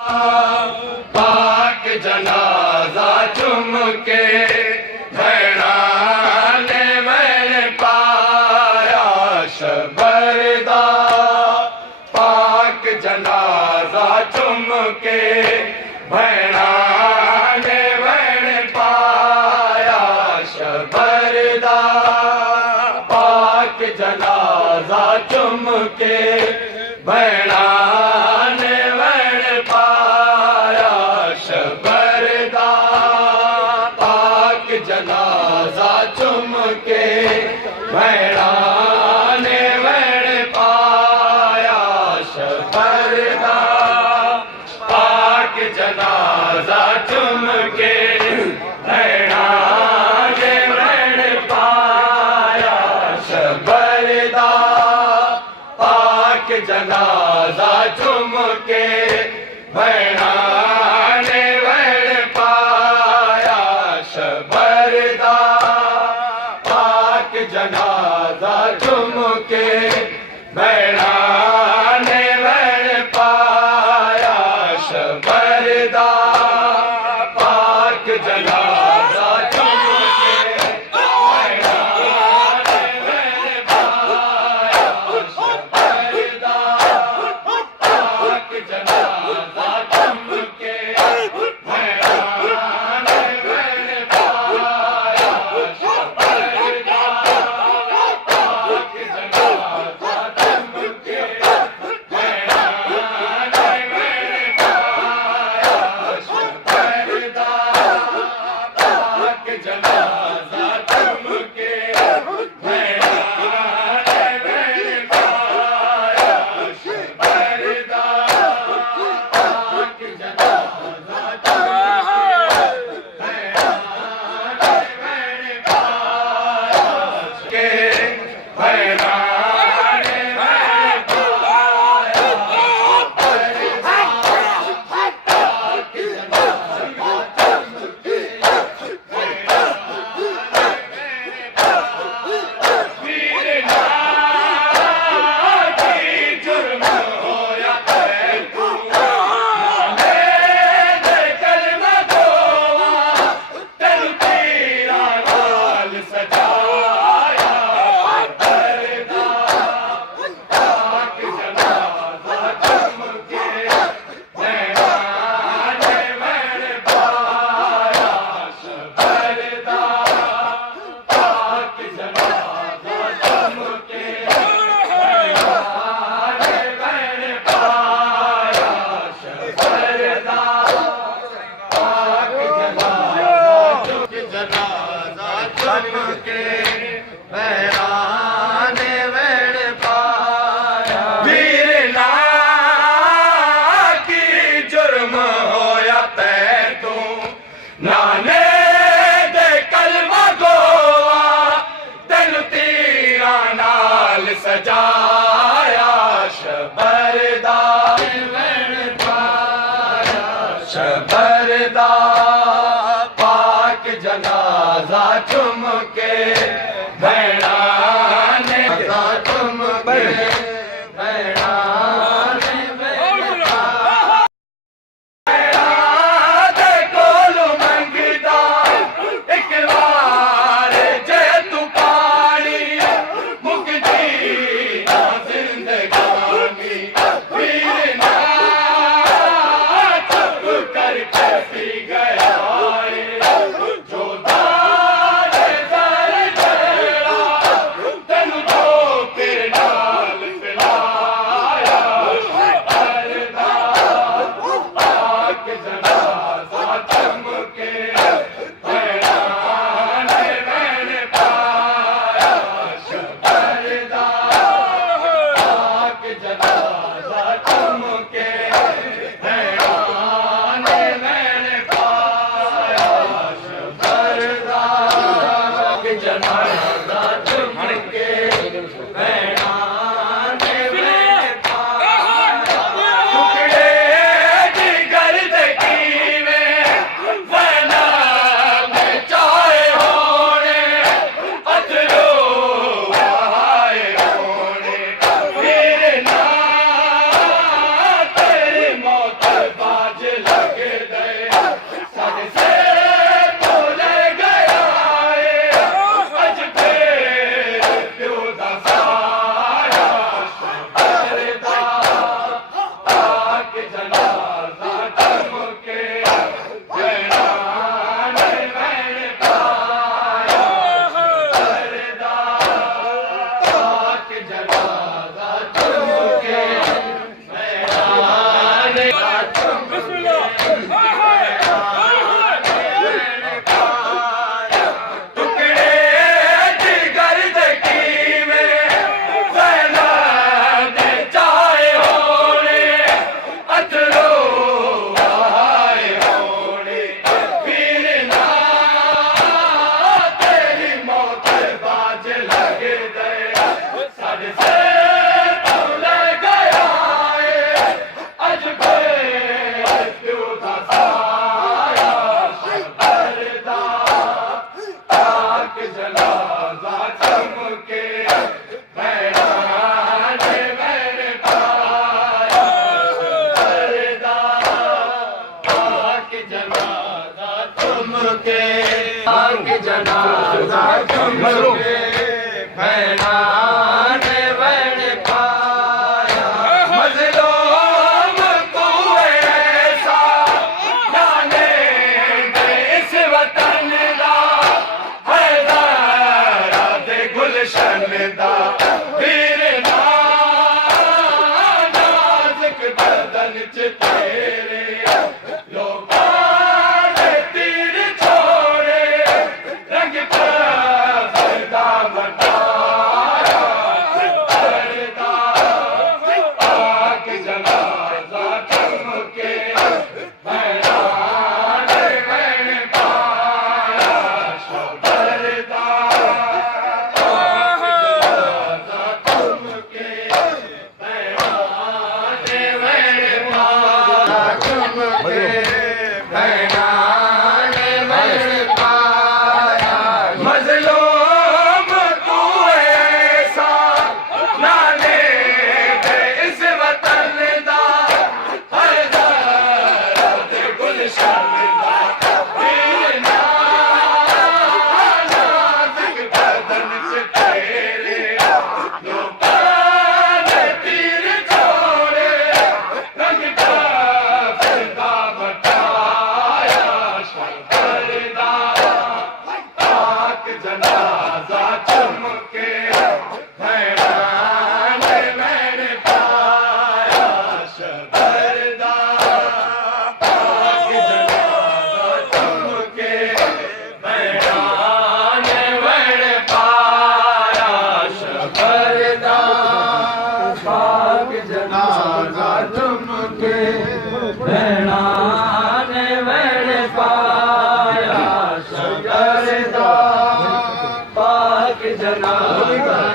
पाक जनाजा चुम के भैणा ने मैंने पाया शबरदा। पाक जनाजा चुम के भैणा ने मैंने पाया शबरदा। पाक जनाजा चुम के भैणा ने मैंने पाया शबरदा। पाक जनाजा चुम के भैणा ने मैंने पाया शबरदा। पाक जनाजा चुम के भैणा ने मैंने पाया शबरदा। पाक जनाजा चुम के भैणा ने मैंने पाया शबरदा। पाक जनाजा चुम के भैणा ने मैंने पाया शबरदा। पाक जनाजा चुम के भैणा ने मैंने पाया शबरदा। पाक जनाजा चुम के भैणा ने मैंने पाया शबरदा। पाक जनाजा चुम के भैणा ने मैंने पाया शबरदा। पाक जनाजा चुम के भैणा ने मैंने पाया शबरदा। पाक जनाजा चुम के भैणा ने मैंने पाया शबरदा। पाक जनाजा चुम के भैणा ने मैंने पाया। वीर की जुर्म होया तू नामे दे कलमा गोवा। तेनु तेरा नाल सजाया शबरदा। पाक जनाजा चुम के भैणा ने मैंने पाया शबरदा। पाक जनाजा चुम के भैणा ने मैंने पाया शबरदा। पाक जनाजा चुम के भैणा ने मैंने पाया। वीर की जुर्म होया तू नाने दे कलमा गोवा। तेनु तेरा नाल सजाया शबरदा। मैंने पाया शबरदा। पाक जनाजा चुम के भैणा ने चुम के भैणा ने मैंने पाया। भैणा दे कोलू मंगदा एक बार जे तू पानी मुकदी ना जिंदगानी। वीर ना चुप करके पी गया जो दाद दर तेरा। तेनु तो फिर नाल पिलाया शबरदा। पाक जनाजा चुम के भैणा ने मैंने पाया शबरदा। पाक जनाजा चुम के भैणा ने मैंने पाया जनाजा तुमके भैणा ने वण पाया मजलूम को ऐसा जाने इस वतन दा हैदरा दे गुलशन दा वीर नाज़ुक बदन च तेरे जनाजा चमके भैणा ने वण पाया शबरदा जनाजा चमके भैणा ने वण पाया शबरदा जनाजा चमके भैणा ने वण पाया शबरदा जनाजा